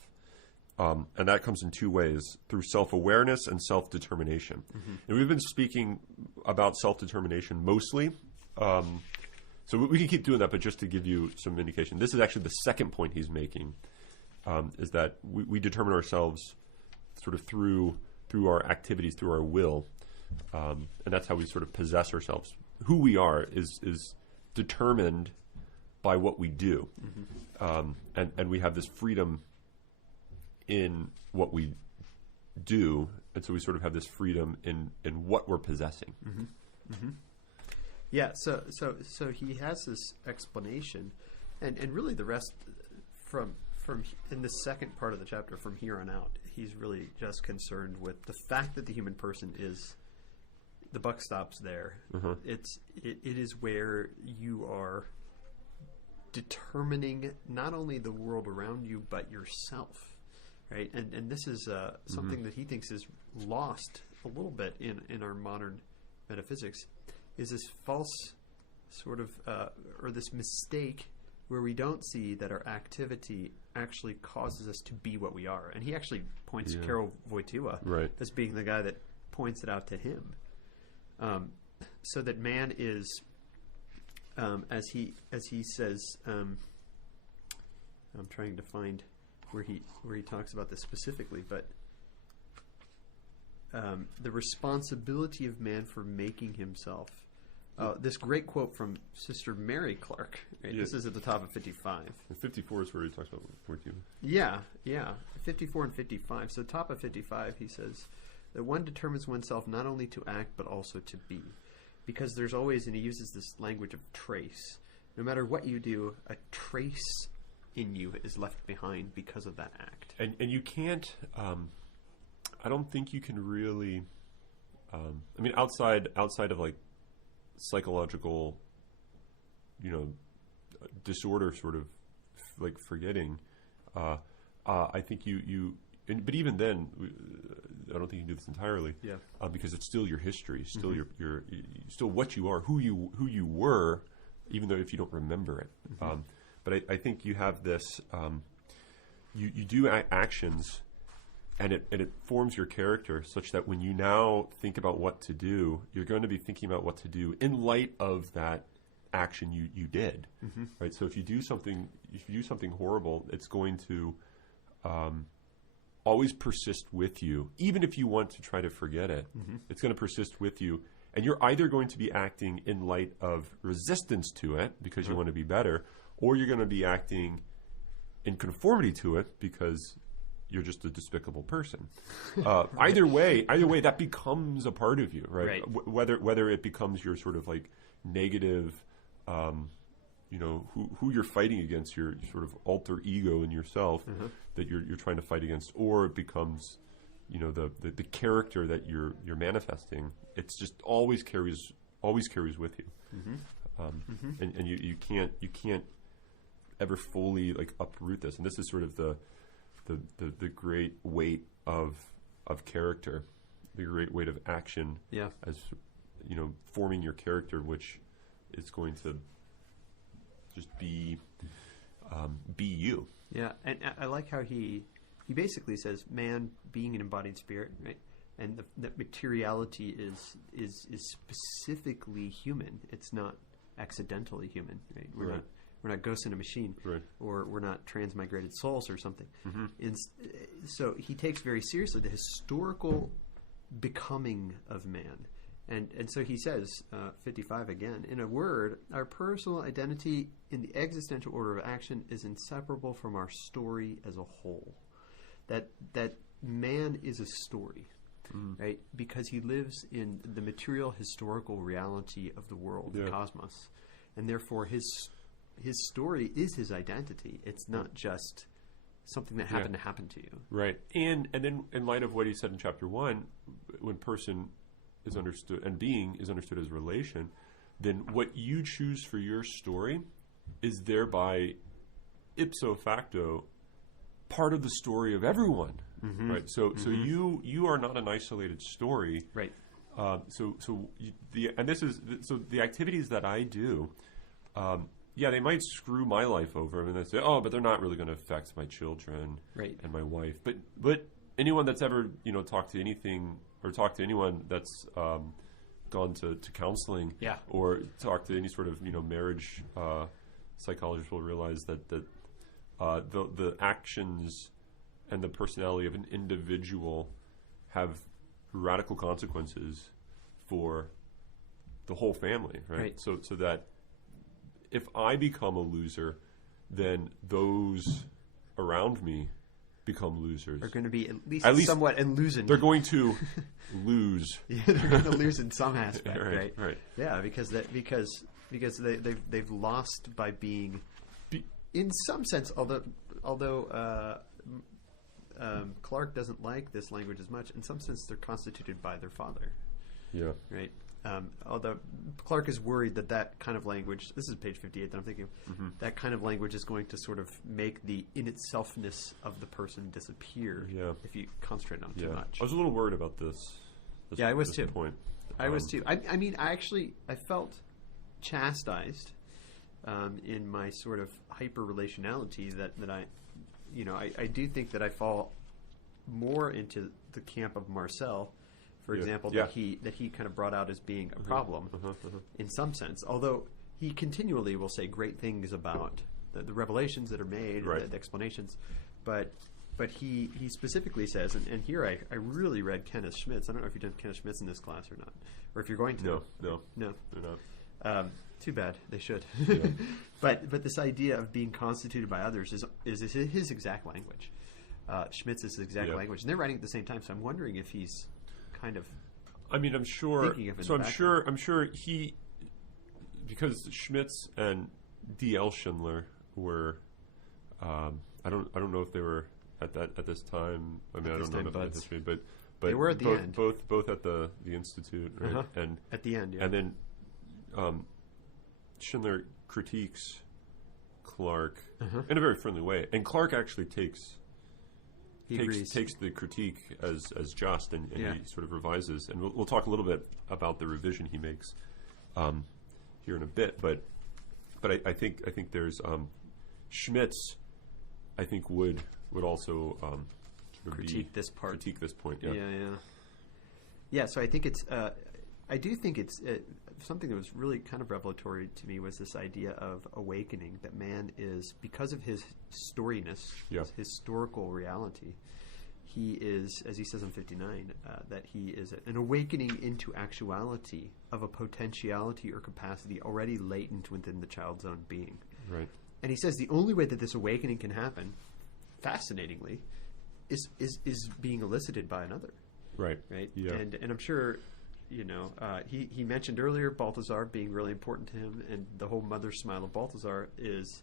And that comes in two ways, through self-awareness and self-determination. Mm-hmm. And we've been speaking about self-determination mostly. So we can keep doing that, but just to give you some indication, this is actually the second point he's making, is that we determine ourselves sort of through our activities, through our will. And that's how we sort of possess ourselves. Who we are is determined by what we do. Mm-hmm. And we have this freedom in what we do, and so we sort of have this freedom in what we're possessing. Mm-hmm. Mm-hmm. Yeah, so he has this explanation, and really the rest from in the second part of the chapter from here on out, he's really just concerned with the fact that the human person is, the buck stops there. Mm-hmm. It is where you are determining not only the world around you but yourself. Right, and this is something mm-hmm. that he thinks is lost a little bit in our modern metaphysics, is this false sort of or this mistake where we don't see that our activity actually causes us to be what we are. And he actually points to Karol Wojtyła as being the guy that points it out to him, so that man is, as he says, I'm trying to find where he talks about this specifically, but the responsibility of man for making himself. This great quote from Sister Mary Clarke. Right? Yes. This is at the top of 55. 54 is where he talks about working. Yeah. 54 and 55. So top of 55, he says that one determines oneself not only to act but also to be, because there's always, and he uses this language of trace. No matter what you do, a trace in you is left behind because of that act. And you can't. I don't think you can really. I mean, outside of like psychological, disorder, sort of like forgetting. I think but even then, I don't think you can do this entirely. Yeah. Because it's still your history, still your still what you are, who you were, even though if you don't remember it. But I think you have this. You do actions, and it forms your character such that when you now think about what to do, you're going to be thinking about what to do in light of that action you did, right? So if you do something horrible, it's going to always persist with you, even if you want to try to forget it. It's going to persist with you, and you're either going to be acting in light of resistance to it because you want to be better, or you're going to be acting in conformity to it because you're just a despicable person. Either way, that becomes a part of you, right? Whether it becomes your sort of like negative, who you're fighting against, your sort of alter ego in yourself that you're trying to fight against, or it becomes, the character that you're manifesting. It's just always carries with you, and you can't ever fully like uproot this. And this is sort of the great weight of character, the great weight of action, as forming your character, which is going to just be you. Yeah, and I like how he basically says man being an embodied spirit, right? And that materiality is specifically human. It's not accidentally human, right? We're not ghosts in a machine, or we're not transmigrated souls or something. So he takes very seriously the historical becoming of man. And so he says, 55 again, in a word, our personal identity in the existential order of action is inseparable from our story as a whole. That man is a story, right? Because he lives in the material historical reality of the world, the cosmos. And therefore his story is his identity. It's not just something that happened to happen to you. Right. And then in light of what he said in chapter 1, when person is understood and being is understood as relation, then what you choose for your story is thereby ipso facto part of the story of everyone, right? So you are not an isolated story, right? The activities that I do, they might screw my life over. I mean, they say, but they're not really going to affect my children and my wife. But anyone that's ever talked to anything or talked to anyone that's gone to counseling, or talked to any sort of marriage psychologist will realize that the actions and the personality of an individual have radical consequences for the whole family, right? So that if I become a loser, then those around me become losers. Are going to be at least somewhat losing. They're going to lose. They're going to lose in some aspect, right? Yeah, because they've lost by being, in some sense. Although Clarke doesn't like this language as much, in some sense they're constituted by their father. Yeah. Right. Although Clarke is worried that kind of language, this is page 58 that I'm thinking of, that kind of language is going to sort of make the in-itselfness of the person disappear if you concentrate on it too much. I was a little worried about this I was too. Point. I was too. I mean, I felt chastised in my sort of hyper-relationality that I do think that I fall more into the camp of Marcel, for example, that he kind of brought out as being a problem in some sense. Although he continually will say great things about the revelations that are made, the explanations, but he specifically says, and here I really read Kenneth Schmidt's. I don't know if you've done Kenneth Schmidt's in this class or not, or if you're going to. No, they're not. Too bad. They should. Yeah. But this idea of being constituted by others is his exact language. Schmidt's is his exact language, and they're writing at the same time. So I'm wondering if he's kind of. I mean, I'm sure. So I'm sure he, because Schmitz and D.L. Schindler were I don't know if they were at this time. I mean, I don't know enough about history, but they were at the end. Both at the institute, right? And at the end, yeah. And then Schindler critiques Clarke in a very friendly way, and Clarke actually takes the critique as just, and he sort of revises, and we'll talk a little bit about the revision he makes here in a bit, but I think there's Schmitz, I think would also sort of critique this part, critique this point, yeah. So I think it's I do think it's something that was really kind of revelatory to me was this idea of awakening, that man is, because of his storiness, his historical reality, he is, as he says in 59, that he is an awakening into actuality of a potentiality or capacity already latent within the child's own being. Right. And he says the only way that this awakening can happen, fascinatingly, is being elicited by another. Right. Right. Yeah. And I'm sure, he mentioned earlier Balthazar being really important to him, and the whole mother smile of Balthazar is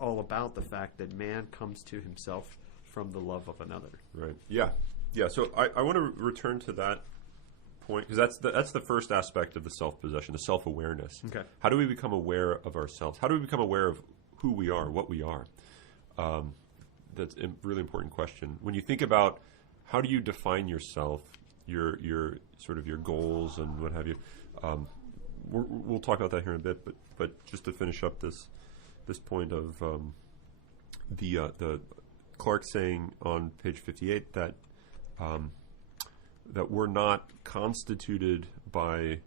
all about the fact that man comes to himself from the love of another. Right. Yeah. Yeah. So I want to return to that point, because that's the first aspect of the self-possession, the self-awareness. Okay. How do we become aware of ourselves? How do we become aware of who we are, what we are? That's a really important question. When you think about how do you define yourself, your sort of your goals and what have you, we'll talk about that here in a bit. But just to finish up this point of the Clarke saying on page 58 that we're not constituted by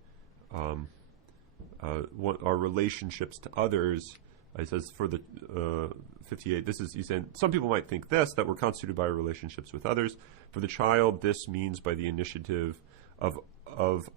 our relationships to others. He says for the 58, he's saying some people might think that we're constituted by our relationships with others. For the child, this means by the initiative of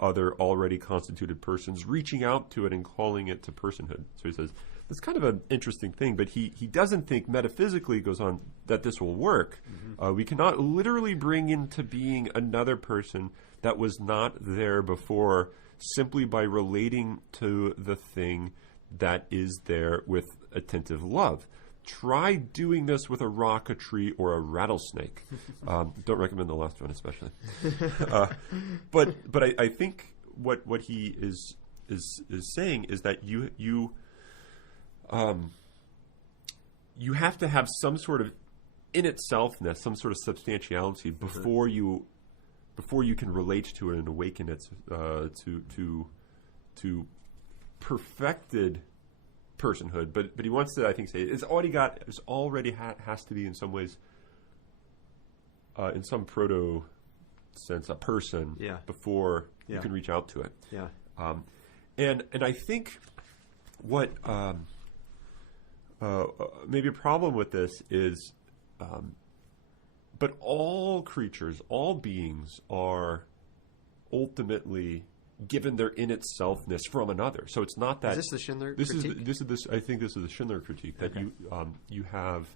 other already constituted persons reaching out to it and calling it to personhood. So he says it's kind of an interesting thing, but he doesn't think metaphysically, goes on, that this will work. We cannot literally bring into being another person that was not there before simply by relating to the thing that is there with attentive love. Try doing this with a rock, a tree, or a rattlesnake. Don't recommend the last one especially. But I think what he is saying is that you have to have some sort of in itselfness, some sort of substantiality before you can relate to it and awaken it to perfected personhood. But he wants to, I think, say has to be in some ways, in some proto sense, a person before you can reach out to it. Yeah. And I think what maybe a problem with this is, but all creatures, all beings are ultimately given their in itselfness from another. So it's not that. Is this the Schindler critique? I think this is the Schindler critique, that you have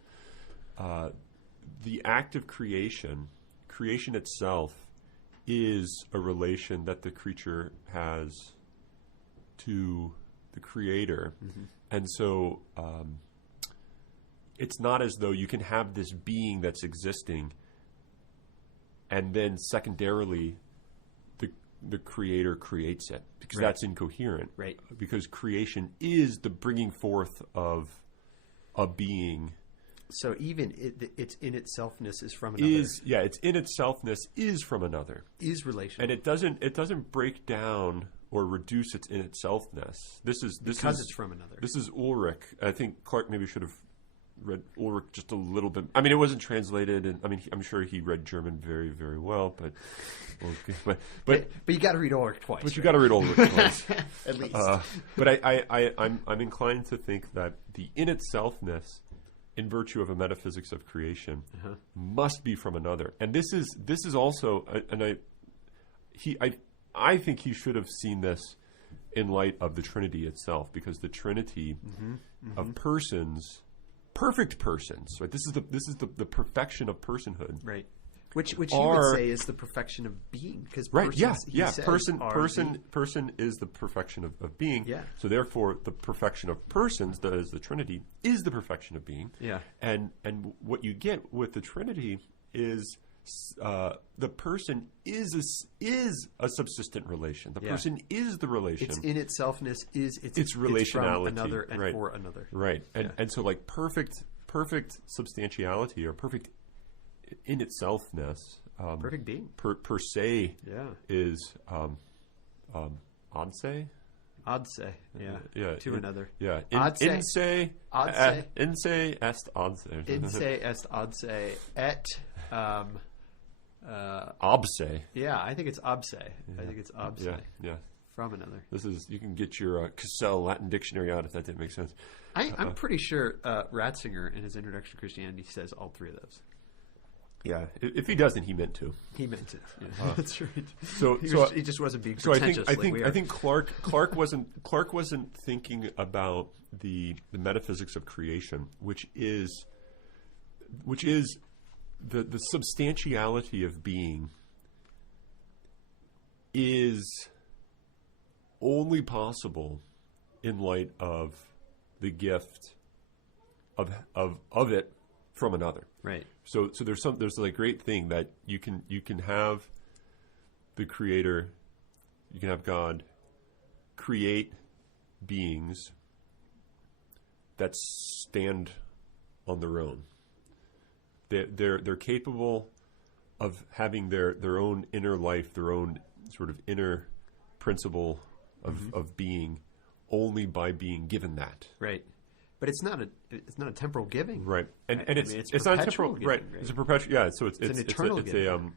the act of creation. Creation itself is a relation that the creature has to the creator, and so it's not as though you can have this being that's existing, and then secondarily the creator creates it, because that's incoherent. Right. Because creation is the bringing forth of a being. So even its in itselfness is from another. Its in itselfness is from another. Is relational. And it doesn't break down or reduce its in itselfness. This is it's from another. This is Ulrich. I think Clarke maybe should have read Ulrich just a little bit. I mean, it wasn't translated, and I mean, I'm sure he read German very, very well. But you got to read Ulrich twice. But you got to read Ulrich twice, at least. But I'm inclined to think that the in itselfness, in virtue of a metaphysics of creation, must be from another. And this is also, and I think he should have seen this in light of the Trinity itself, because the Trinity of persons, perfect persons, right? This is the perfection of personhood. Right. Which he are, would say is the perfection of being, because right? Yeah, yeah. says, Person is the perfection of being. Yeah. So therefore, the perfection of persons, that is the Trinity, is the perfection of being. Yeah. And what you get with the Trinity is the person is a subsistent relation. The person is the relation. Its in itselfness is its relationality, it's from another and right. for another. Right. And so like perfect substantiality or perfect in itselfness, perfect being per se, is odse. Odse, to another. Yeah. Odse inse est odse. Inse est odse et obse. Yeah, I think it's obse. I think it's obse. Yeah. From another. This is, you can get your Cassell Latin dictionary out if that didn't make sense. I'm pretty sure Ratzinger in his Introduction to Christianity says all three of those. Yeah, if he doesn't, he meant to. He meant it. Yeah, that's right. So he just wasn't being so pretentious. I think Clarke wasn't thinking about the metaphysics of creation, which is the substantiality of being is only possible in light of the gift of it from another. Right. So there's like great thing that you can have the Creator, you can have God create beings that stand on their own. They're capable of having their own inner life, their own sort of inner principle of being, only by being given that. Right. But it's not a temporal giving, right? And it's not a temporal, giving, right? It's a perpetual, yeah. So it's an eternal giving.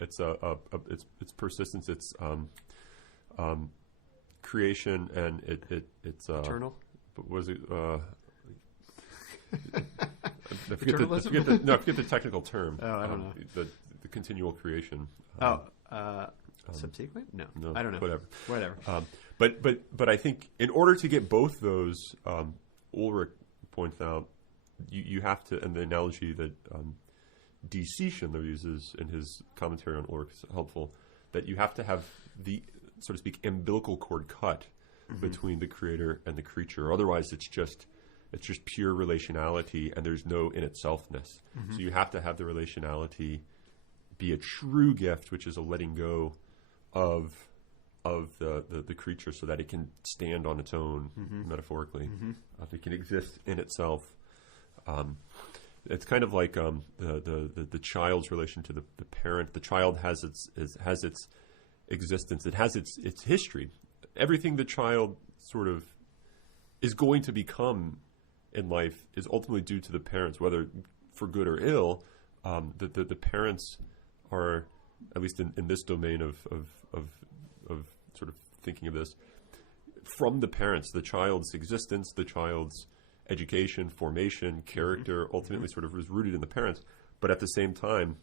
It's persistence. It's creation, and it's eternal. But was it? I forget the technical term. Oh, I don't know. The continual creation. Subsequent? No, no, I don't know. Whatever. But I think in order to get both those, Ulrich points out, you have to, and the analogy that D. C. Schindler uses in his commentary on Ulrich is helpful, that you have to have the, so to speak, umbilical cord cut between the creator and the creature. Otherwise, it's just pure relationality, and there's no in itselfness. So you have to have the relationality be a true gift, which is a letting go of the creature, so that it can stand on its own, metaphorically. It can exist in itself. It's kind of like the child's relation to the parent. The child has its existence. It has its history. Everything the child sort of is going to become in life is ultimately due to the parents, whether for good or ill. The parents are, at least in this domain of sort of thinking of this, from the parents, the child's existence, the child's education, formation, character, ultimately sort of is rooted in the parents. But at the same time,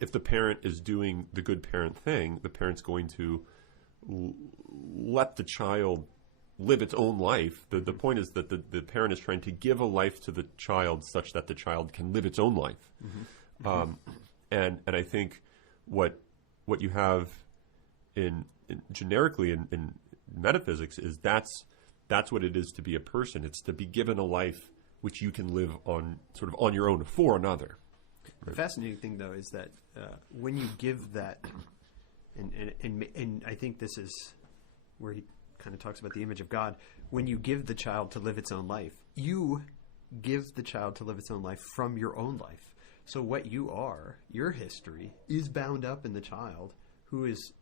if the parent is doing the good parent thing, the parent's going to let the child live its own life. The point is that the parent is trying to give a life to the child such that the child can live its own life. And I think what you have in generically in metaphysics is that's what it is to be a person. It's to be given a life which you can live on, sort of on your own, for another. The fascinating thing, though, is that when you give that, and I think this is where he kind of talks about the image of God. When you give the child to live its own life, you give the child to live its own life from your own life. So what you are, your history, is bound up in the child, who is,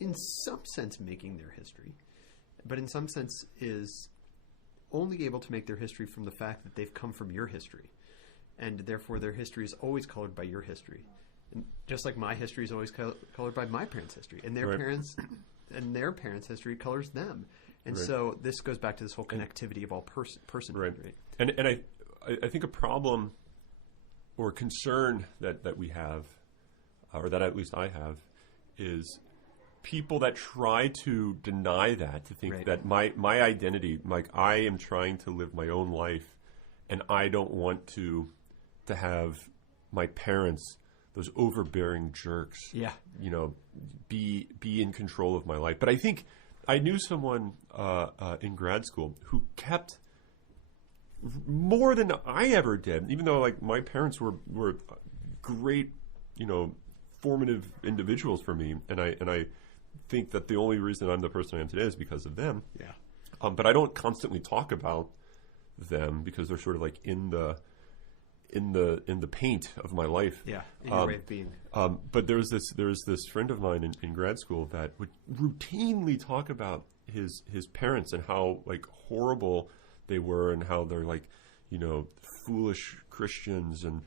in some sense, making their history, but in some sense is only able to make their history from the fact that they've come from your history. And therefore their history is always colored by your history. And just like my history is always colored by my parents' history. And their parents and their parents' history colors them. And so this goes back to this whole connectivity of all personhood. Right. And I think a problem or concern that we have, or that at least I have, is people that try to deny that, to think that my identity, like I am trying to live my own life, and I don't want to have my parents, those overbearing jerks. Yeah. You know, be in control of my life. But I think I knew someone in grad school who kept more than I ever did, even though like my parents were great, you know, formative individuals for me, and I think that the only reason I'm the person I am today is because of them. Yeah. But I don't constantly talk about them because they're sort of like in the paint of my life. Yeah, in your way of being. But there's this friend of mine in grad school that would routinely talk about his parents and how like horrible they were and how they're like, you know, foolish Christians and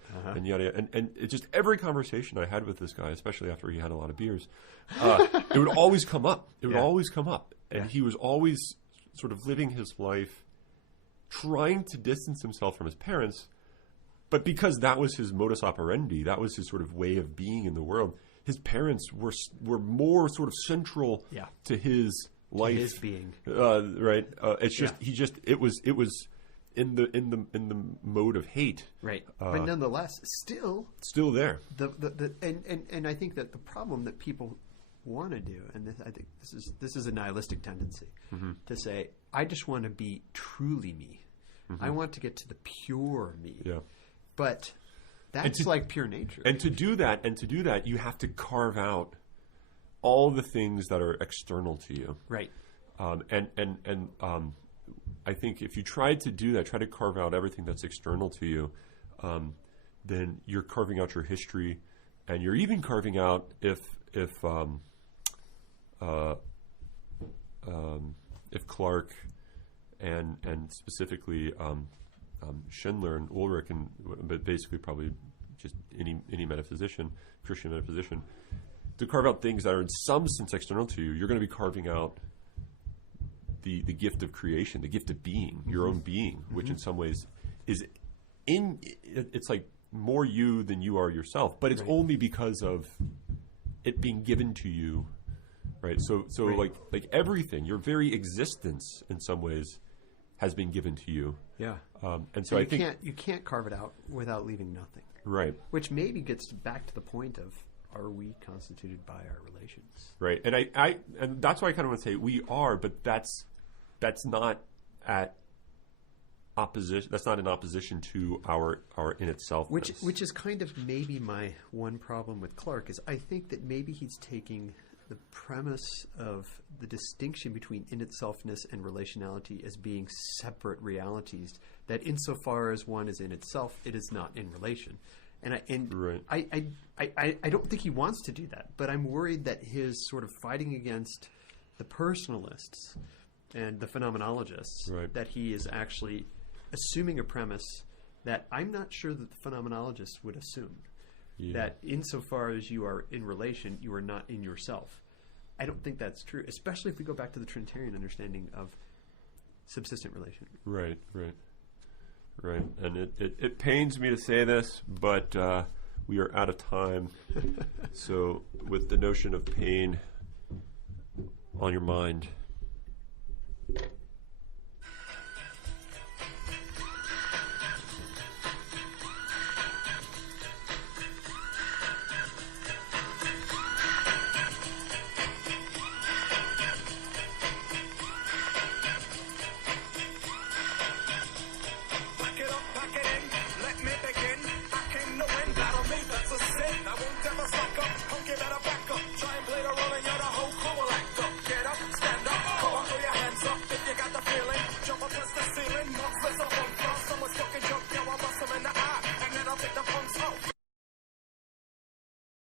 yada yada. And it just every conversation I had with this guy, especially after he had a lot of beers, it would always come up. It would always come up, and he was always sort of living his life trying to distance himself from his parents. But because that was his modus operandi, that was his sort of way of being in the world, his parents were more sort of central to his life, his being. Right? It's just it was in the mode of hate, right? But nonetheless, still there. And I think that the problem that people want to do, and I think this is a nihilistic tendency to say, I just want to be truly me. I want to get to the pure me. Yeah. But that's like pure nature. And to do that, you have to carve out all the things that are external to you. Right. I think if you try to do that, try to carve out everything that's external to you, then you're carving out your history, and you're even carving out if Clarke and specifically Schindler and Ulrich, but basically probably just any metaphysician, Christian metaphysician, to carve out things that are in some sense external to you, you're going to be carving out the gift of creation, the gift of being, your own being, which in some ways is it's like more you than you are yourself, but it's only because of it being given to you, right? So like everything, your very existence in some ways has been given to you. Yeah. And so I think you can't carve it out without leaving nothing. Right. Which maybe gets back to the point of, are we constituted by our relations? Right. And and that's why I kind of want to say we are, but that's not at opposition. That's not in opposition to our in itself. Which is kind of maybe my one problem with Clarke is I think that maybe he's taking the premise of the distinction between in itselfness and relationality as being separate realities, that insofar as one is in itself, it is not in relation. And I don't think he wants to do that, but I'm worried that his sort of fighting against the personalists and the phenomenologists, that he is actually assuming a premise that I'm not sure that the phenomenologists would assume. That insofar as you are in relation, you are not in yourself. I don't think that's true, especially if we go back to the Trinitarian understanding of subsistent relation. Right. And it pains me to say this, but we are out of time. So with the notion of pain on your mind,